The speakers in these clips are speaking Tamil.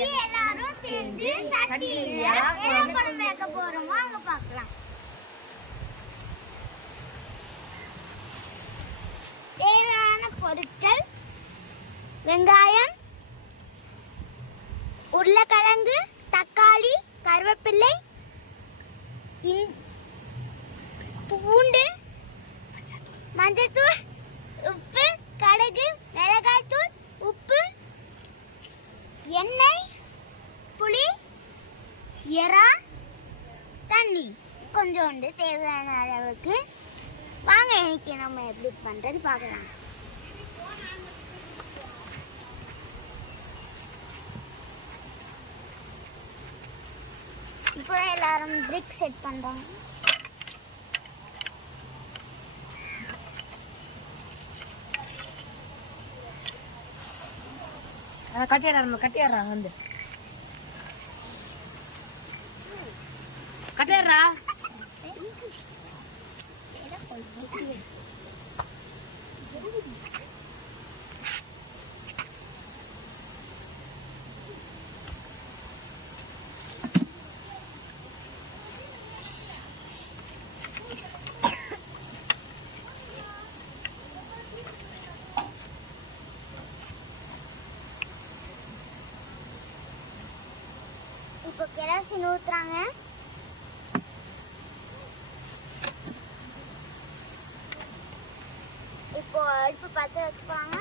எல்லாரும் சேர்ந்து சட்டியில குழம்பு வைக்க போறோமோ அங்க பார்க்கலாம். தேவையான பொருட்கள்: வெங்காயம், உருளைக்கிழங்கு, தக்காளி, கருவேப்பிலை, பூண்டு, மஞ்சள்தூள், உப்பு, கடுகு, மிளகாய்த்தூள், உப்பு, எண்ணெய், புளி, எறா, தண்ணி கொஞ்சோண்டு தேவையான அளவுக்கு. வாங்க இன்னைக்கு நம்ம எப்படி பண்றது பார்க்கலாம். இப்போ எல்லாரும் பிரிக் செட் பண்றாங்க. கட்டியாடுறா வந்து கட்டியாடுறா. இப்போ கெரோசின் ஊத்துறாங்க. இப்போ அடுப்பு பற்ற வச்சுப்பாங்க.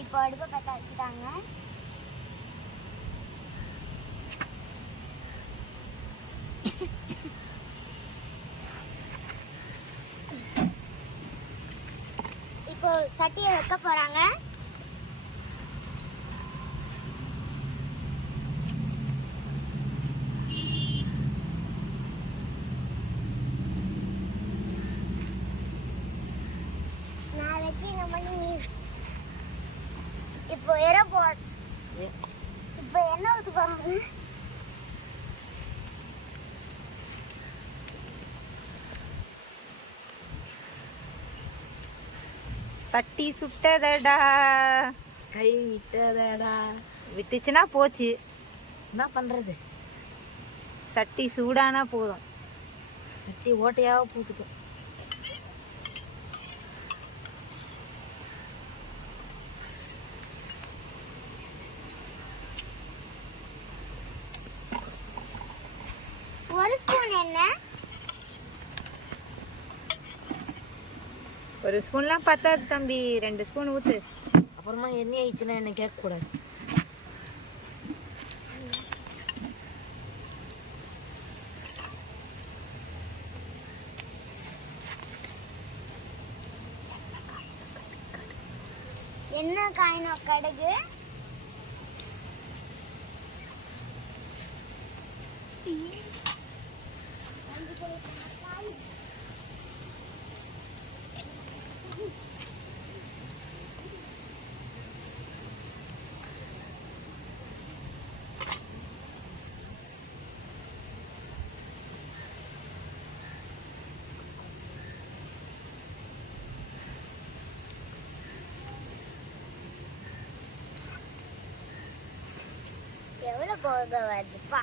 இப்போ அடுப்பை பற்ற வச்சுட்டாங்க. இப்போ சட்டியை வைக்க போறாங்க. நான் வச்சு இந்த பண்ணி இப்போ இப்போ என்ன ஊற்ற போறாங்க? சட்டி சுட்டதடா, கை விட்டதடா. விட்டுச்சுன்னா போச்சு. என்ன பண்றது? சட்டி சூடானா போதும். சட்டி ஓட்டையாக பூத்துக்கும். ஒரு ஸ்பூன் எண்ணெய். ஒரு ஸ்பூன்லாம் பத்தாது தம்பி, 2 ஸ்பூன் ஊத்து. அப்புறமா எண்ணெய் ஆயிடுச்சுன்னா என்ன கேட்கக்கூடாது. எண்ணெய் காயணும். கடுகு, எவ்வளோ போக வருதுப்பா.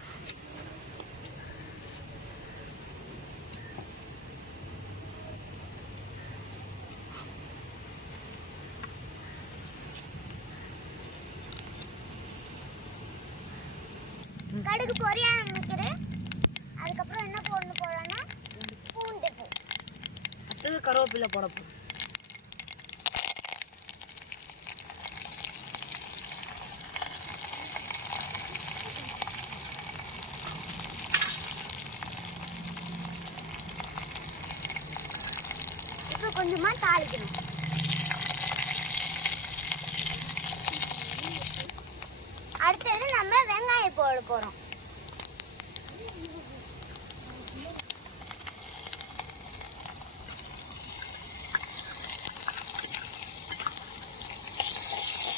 கடுகு பொரிய ஆரம்பிக்கிறேன். அதுக்கப்புறம் என்ன போடணும்னா பூண்டு. அடுத்தது கருவேப்பிலை போட போகிறோம். இப்போ கொஞ்சமா தாளிக்கணும். தக்காளி போட போறோம்.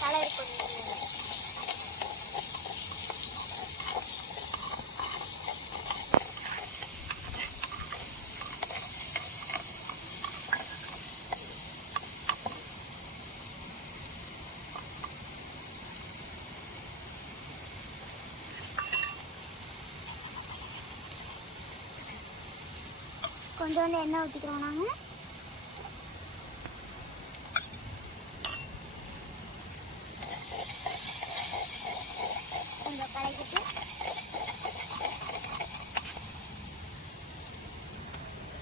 கலர் பண்ணுங்க. கொஞ்சோண்டு எண்ணெய் ஊற்றிக்கிறோம் நாங்கள். கொஞ்சம் கலக்கிட்டு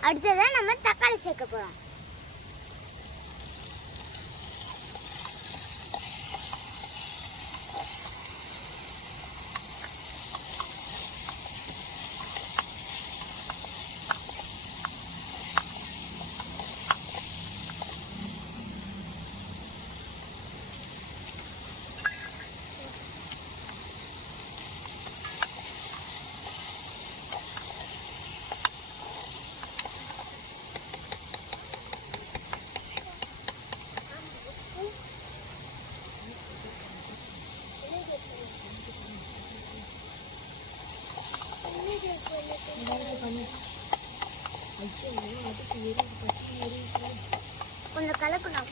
அடுத்ததான் நம்ம தக்காளி சேர்க்க போகிறோம். கொஞ்சம் கலக்கணும்.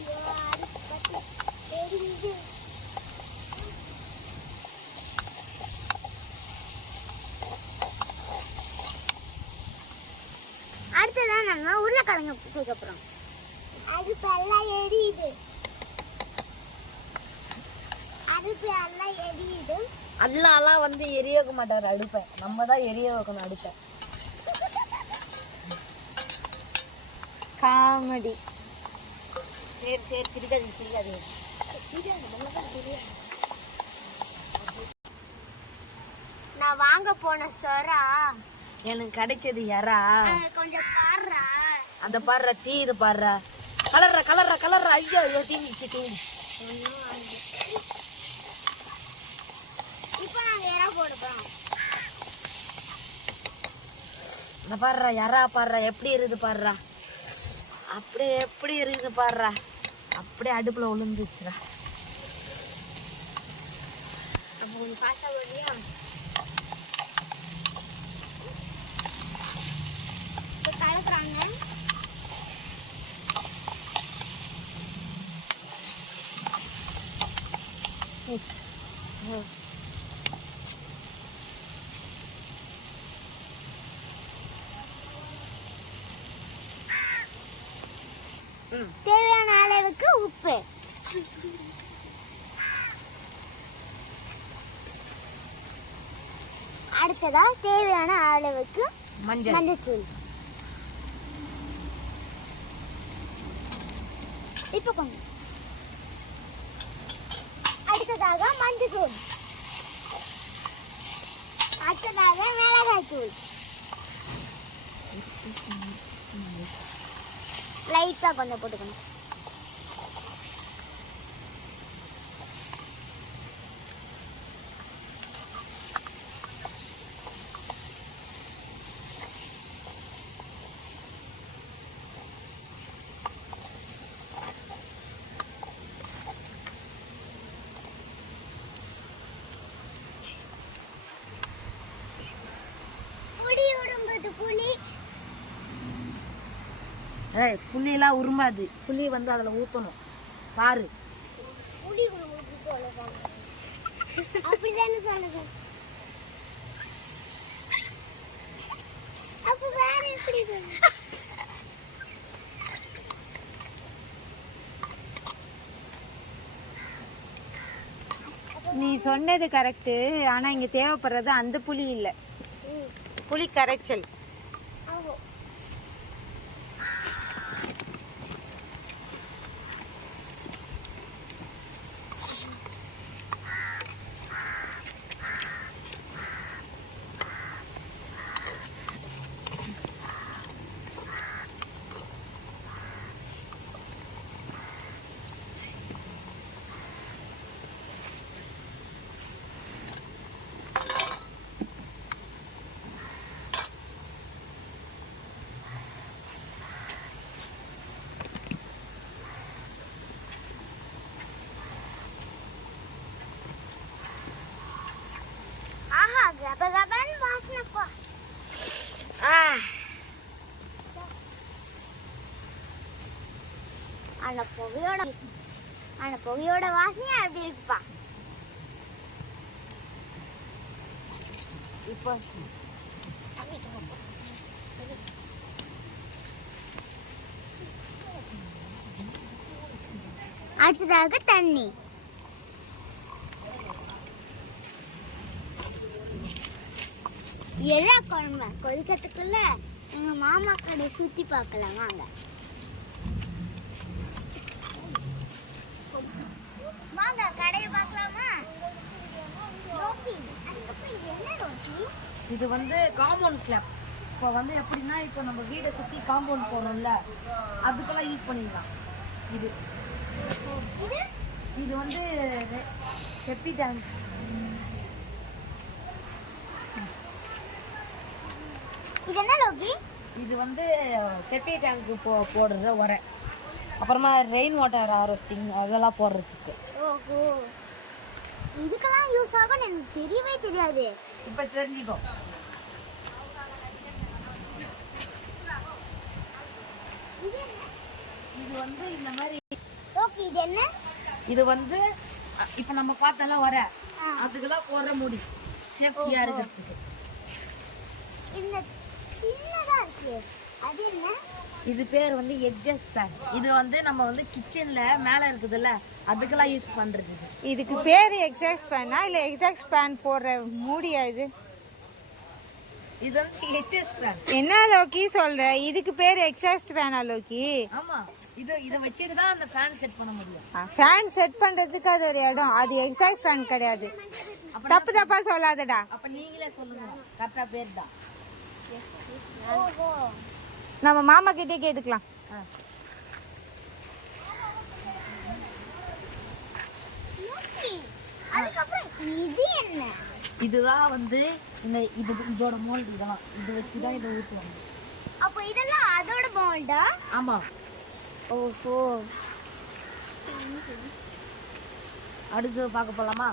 அடுத்ததான் நம்ம உருளைக்கிழங்கு சேர்க்க போறோம். அடுப்பு எல்லாம் எரியுது. அல்லாலாம் வந்து எரிய வைக்க மாட்டாரு அடுப்பை, நம்ம தான் எரிய வைக்கணும் அடுப்பை. காமெடி. சரி சரி பிடிக்காது பிடிக்காது. நான் வாங்க போன சொரா எனக்கு கிடைச்சது யாரா? கொஞ்சம் பாடுறா. அந்த பாடுற தீ இது பாடுறா. கலர்ற கலர்ற கலர்ற. ஐயோ ஐயோ தீங்கிச்சு தீங்கி. இப்போ நாங்க எறா போட போறோம். இந்த பாடுறா யாரா பாடுறா எப்படி இருக்குது பாடுறா. அப்படியே எப்படி இருக்குது பாடுறா. அப்படியே அடுப்புல விழுந்துச்சுடா. அப்போ கொஞ்சம் ஃபாஸ்டா போடுறியா? இப்போ கலக்குறாங்க. தேவையான அளவுக்கு உப்பு. அடுத்ததா தேவையான அளவுக்கு மஞ்சள். இப்ப கொஞ்சம் அடுத்ததாக மஞ்சள். அடுத்ததாக மிளகாய் தூள். லைட்டா கொஞ்சம் போட்டுக்கணும். புளி உடும்புது புளி. ஏய் புளியெல்லாம் உருமாது. புளி வந்து அதுல ஊத்தணும் பாரு. புளி உடும்புது சொல்லுங்க. அப்படிதானே சொல்லுங்க. அப்ப வேற எப்படி சொல்லுங்க? நீ சொன்னது கரெக்டு. ஆனா இங்க தேவைப்படுறது அந்த புளி இல்ல, புளி கரைச்சல். அந்த புகையோட வாசனையா அப்படி இருக்குப்பா. இப்போ அடுத்ததாக தண்ணி. எல்லா குழம்பு கொதிக்கிறதுக்குள்ள எங்க மாமா கடை சுத்தி பார்க்கலாம் வாங்க. வாங்க கடையை பார்க்கலாமா? இது வந்து காம்பவுண்ட் ஸ்லாப். இப்போ வந்து எப்படின்னா, இப்போ நம்ம வீடை சுற்றி காம்பவுண்ட் போடணும்ல, அதுக்கெல்லாம் யூஸ் பண்ணிக்கலாம். இது இது வந்து செப்டி டேங்க். இது என்ன லோகி? இது வந்து செப்டி டேங்க்கு போடுற உரை. அப்புறமா ரெயின் வாட்டர் ஹார்வெஸ்டிங் அதெல்லாம் போடுறதுக்கு. ஓஹோ, இதுக்கெல்லாம் யூஸ் ஆகும் எனக்கு தெரியவே தெரியாது. இப்போ தெரிஞ்சுக்கோ. இது வந்து இந்த மாதிரி. ஓகே, இது என்ன? இது வந்து இப்போ நம்ம பார்த்தல வர அதுக்கெல்லாம் போடுற முடி சேஃப்டியா இருக்கிறதுக்கு. இந்த சின்னதா இருக்கு அது என்ன? இது பேர் வந்து எட்ஜஸ்ட் ஃபேன். இது வந்து நம்ம வந்து கிச்சன்ல மேல இருக்குதுல்ல, அதுக்கெல்லாம் யூஸ் பண்றது. இதுக்கு பேர் எக்ஸாஸ்ட் ஃபேனா இல்ல எக்ஸாஸ்ட் ஃபேன் போடுற மூடியா இது? இது வந்து எட்ஜஸ்ட் ஃபேன். என்ன லோக்கி சொல்ற? இதுக்கு பேர் எக்ஸாஸ்ட் ஃபேனா லோக்கி? ஆமா, இதை வச்சுட்டு தான் அந்த ஃபேன் செட் பண்ண முடியும். ஃபேன் செட் பண்றதுக்கு அது ஒரு இடம், அது எக்ஸாஸ்ட் ஃபேன் கிடையாது. தப்பு தப்பா சொல்லாதடா. அப்ப நீங்களே சொல்லுங்க, கரெக்டா பேர் தான். ஓஹோ, நம்ம மாமா கிட்டே கேட்டுக்கலாம். அதுக்கப்புறம் இது என்ன? இதுதான் வந்து இதோட மோல்டு தான். இது வச்சு தான் இதை ஊற்றுவாங்க. அப்போ இதெல்லாம் அதோட மோல்டா? ஆமா. ஓஹோ, அடுத்து பார்க்க போலாமா?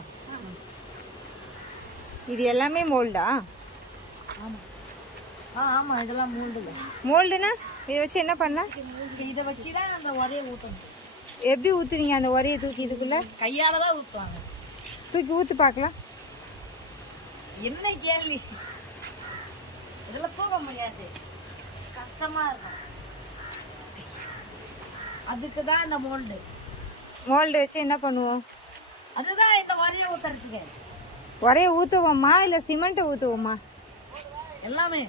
இது எல்லாமே மோல்டா? ஆமா. ஆமா, இதெல்லாம் மோல்டு. மோல்டுனா இதை வச்சு என்ன பண்ண? இதை வச்சு தான் அந்த உரையை ஊற்றணும். எப்படி ஊற்றுவீங்க அந்த உரையை தூக்கி? இதுக்குள்ள கையால தான் ஊற்றுவாங்க. தூக்கி ஊற்றி பார்க்கலாம். என்ன கேள்வி? இதெல்லாம் தூக்க முடியாது, கஷ்டமா இருக்கும். அதுக்கு தான் இந்த மோல்டு. மோல்டு வச்சு என்ன பண்ணுவோம்? அதுதான் இந்த உரையை ஊற்றுறதுக்கு. உரையை ஊற்றுவோமா இல்லை சிமெண்ட்டை ஊற்றுவோமா? எல்லாமே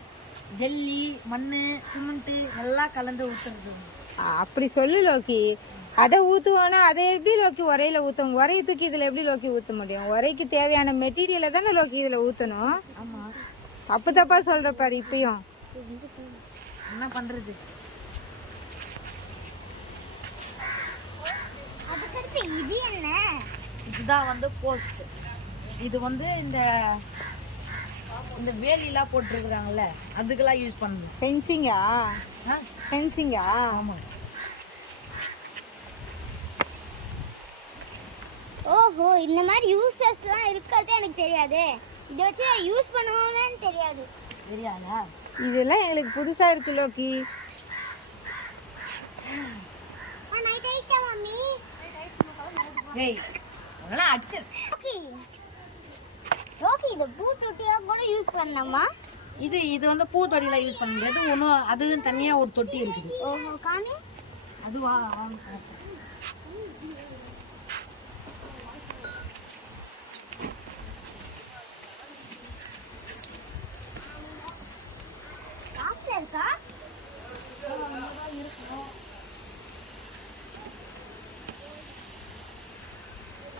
ஜல்லி, மண், சிமெண்ட்டு எல்லாம் கலந்து ஊற்றுறது. அப்படி சொல்லு லோக்கி. அதை ஊற்றுவோன்னா அதை எப்படி லோக்கி உரையில ஊற்றும்? உரையை தூக்கி இதில் எப்படி லோக்கி ஊற்ற முடியும்? உரைக்கு தேவையான மெட்டீரியலை தானே லோக்கி இதில் ஊற்றணும். ஆமா, தப்பு தப்பா சொல்கிற பாரு இப்பயும். என்ன பண்ணுறது? அதுக்கடுத்து இது என்ன? இதுதான் வந்து போஸ்ட். இது வந்து இந்த வேலியெல்லாம் போட்டுருக்குறாங்கல்ல, அதுக்கெல்லாம் யூஸ் பண்ணணும். ஃபென்சிங்கா? ஃபென்சிங்கா? ஆமா. ஓஹோ, இந்த மாதிரி யூசஸ்லாம் இருக்கிறது எனக்கு தெரியாது. இதை வச்சு யூஸ் பண்ணுவோமே தெரியாது. தெரியாதா? இதெல்லாம் எங்களுக்கு புதுசா இருக்கு லோக்கி. ஏய், அதெல்லாம் அடிச்சிரு. ஓகே, இது பூ தொட்டியா கூட யூஸ் பண்ணலாமா? இது வந்து பூ தொட்டியில யூஸ் பண்ண முடியாது. ஒன்றும் அதுவும் தனியாக ஒரு தொட்டி இருக்குது. ஓஹோ, காமி. அதுவா? காசுல இருக்கா?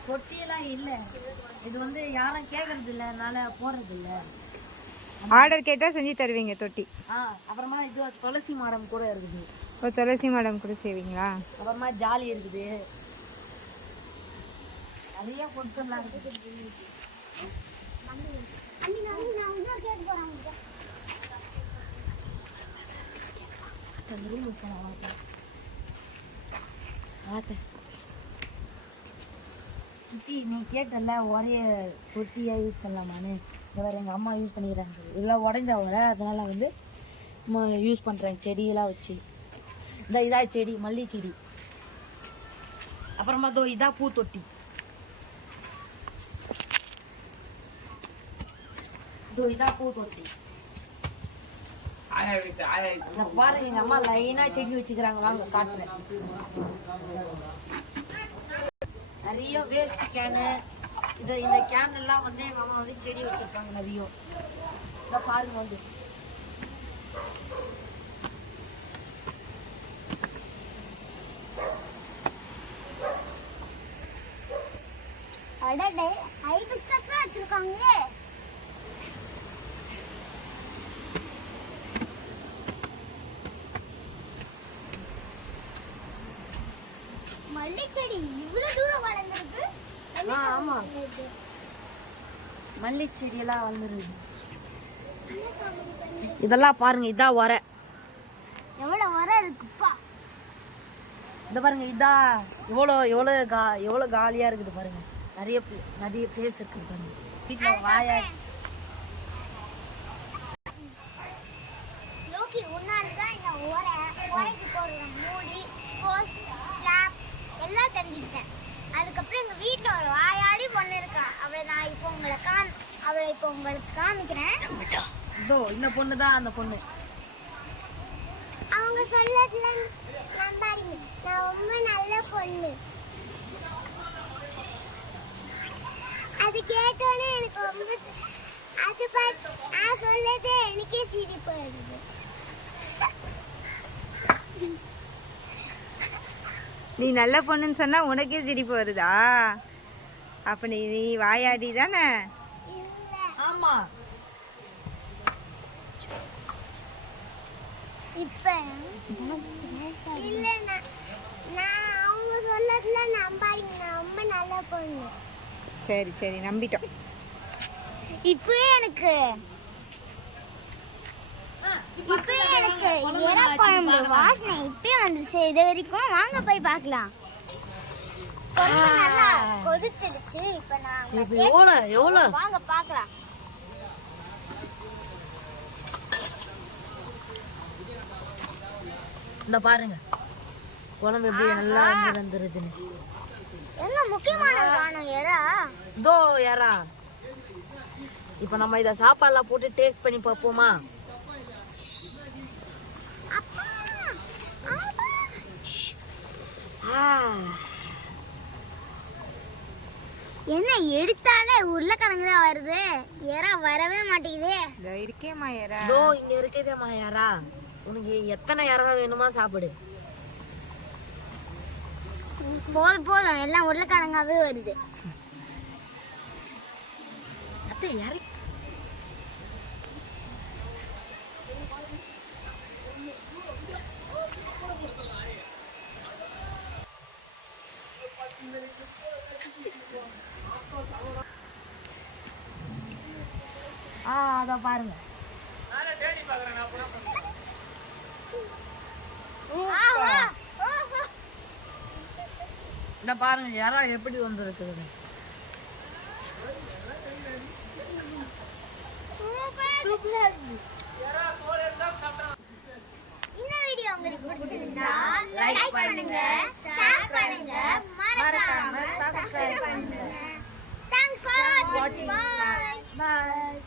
தொட்டியெல்லாம் இல்லை. இது வந்து யாரும் கேட்கறது இல்லை, அதனால போடுறது இல்லை. ஆர்டர் கேட்டால் செஞ்சு தருவீங்க தொட்டி? அப்புறமா இது துளசி மாடம் கூட இருக்குது. ஒரு துளசி மாடம் கூட செய்வீங்களா? அப்புறமா ஜாலி இருக்குது, நிறைய பொருட்கள்லாம் இருக்குது. நீ கேட்டல ஒரே தொட்டியா யூஸ் பண்ணலாமான்னு. வேறு எங்கள் அம்மா யூஸ் பண்ணிக்கிறாங்க. இதெல்லாம் உடஞ்சா வர, அதனால் வந்து யூஸ் பண்ணுறேன் செடியெல்லாம் வச்சு. இதா செடி, மல்லி செடி. அப்புறமா இதா பூத்தொட்டி. இதா பூத்தொட்டி. பாருங்க எங்கள் அம்மா லைனாக செடி வச்சுக்கிறாங்க. வாங்க காட்டுறேன். நிறைய வேஸ்ட் கேனு, இந்த கேன் எல்லாம் வந்து எங்கள் அம்மா வந்து செடி வச்சிருக்காங்க நிறைய. இதை பாருங்க வந்து அடடே ஹைபிஸ்கஸ்லாம் வச்சிருக்காங்களே. மல்லி செடி இவ்வளவு தூரம் வளர்ந்துருக்கு. ஆமா மல்லி செடியெல்லாம் வந்துருது. இதெல்லாம் பாருங்க, இதான் வர. எவ்வளவு வர இருக்குப்பா. இந்த பாருங்க, இதா எவ்வளோ காலியா இருக்குது பாருங்க. நிறைய பிளேஸ் இருக்குது பாருங்க. வீட்டில் வாயா லோக்கி உன்னால்தான் இந்த உரைக்கு போடுற மூடி போஸ்ட் ஸ்லாப் எல்லாம் தெரிஞ்சுக்கிட்டேன். அதுக்கப்புறம் எங்கள் வீட்டில் ஒரு வாயாடி பொண்ணு இருக்கா. அவளை இப்போ உங்களுக்கு காமிக்கிறேன். இந்த பொண்ணு தான் அந்த பொண்ணு. அவங்க சொல்லதுல நம்பாதீங்க, நான் ரொம்ப நல்ல பொண்ணு. அது கேட்டோன்னே எனக்கு ரொம்ப அது பார்த்து நான் சொல்லதே எனக்கே சிரிப்பு வருது. நீ நல்ல பொண்ணுன்னு சொன்னா உனக்கே சிரிப்பு வருதா? அப்ப நீ வாயாடி தானே? ஆமா. இப்ப இல்ல நான் அவங்க சொல்லதுல நம்பாதீங்க, நான் ரொம்ப நல்ல பொண்ணு. சரி நம்பிட்டோம். இப்பவே எனக்கு இறக்குழம்பு வாசனை இப்பயே வந்துருச்சு. இது வரைக்கும் வாங்க போய் பார்க்கலாம். கொஞ்சம் நல்லா கொதிச்சிடுச்சு. இப்ப எவ்வளோ வாங்க பார்க்கலாம். இந்த பாருங்க குழம்பு எப்படி நல்லா வந்துருதுன்னு. என்ன முக்கியமான காரணம் எறா. எறா. இப்போ நம்ம இதை சாப்பாடுலாம் போட்டு டேஸ்ட் பண்ணி பார்ப்போமா? என்ன எடுத்தாலே உருளைக்கிழங்கு தான் வருது, எறா வரவே மாட்டேங்குதே. இருக்கேம்மா எறா. இங்க இருக்குதேம்மா எறா. உனக்கு எத்தனை எறா வேணுமா சாப்பிடு. போதும் எல்லாம் உருளைக்கிழங்காவே வருது. அத்தை யாரு அத பாருங்க. இந்த பாருங்க யாரா எப்படி வந்துருக்குது. இந்த வீடியோ உங்களுக்கு பிடிச்சிருந்தா லைக் பண்ணுங்க, ஷேர் பண்ணுங்க, மறக்காம சப்ஸ்கிரைப் பண்ணுங்க. Thanks for watching. Bye.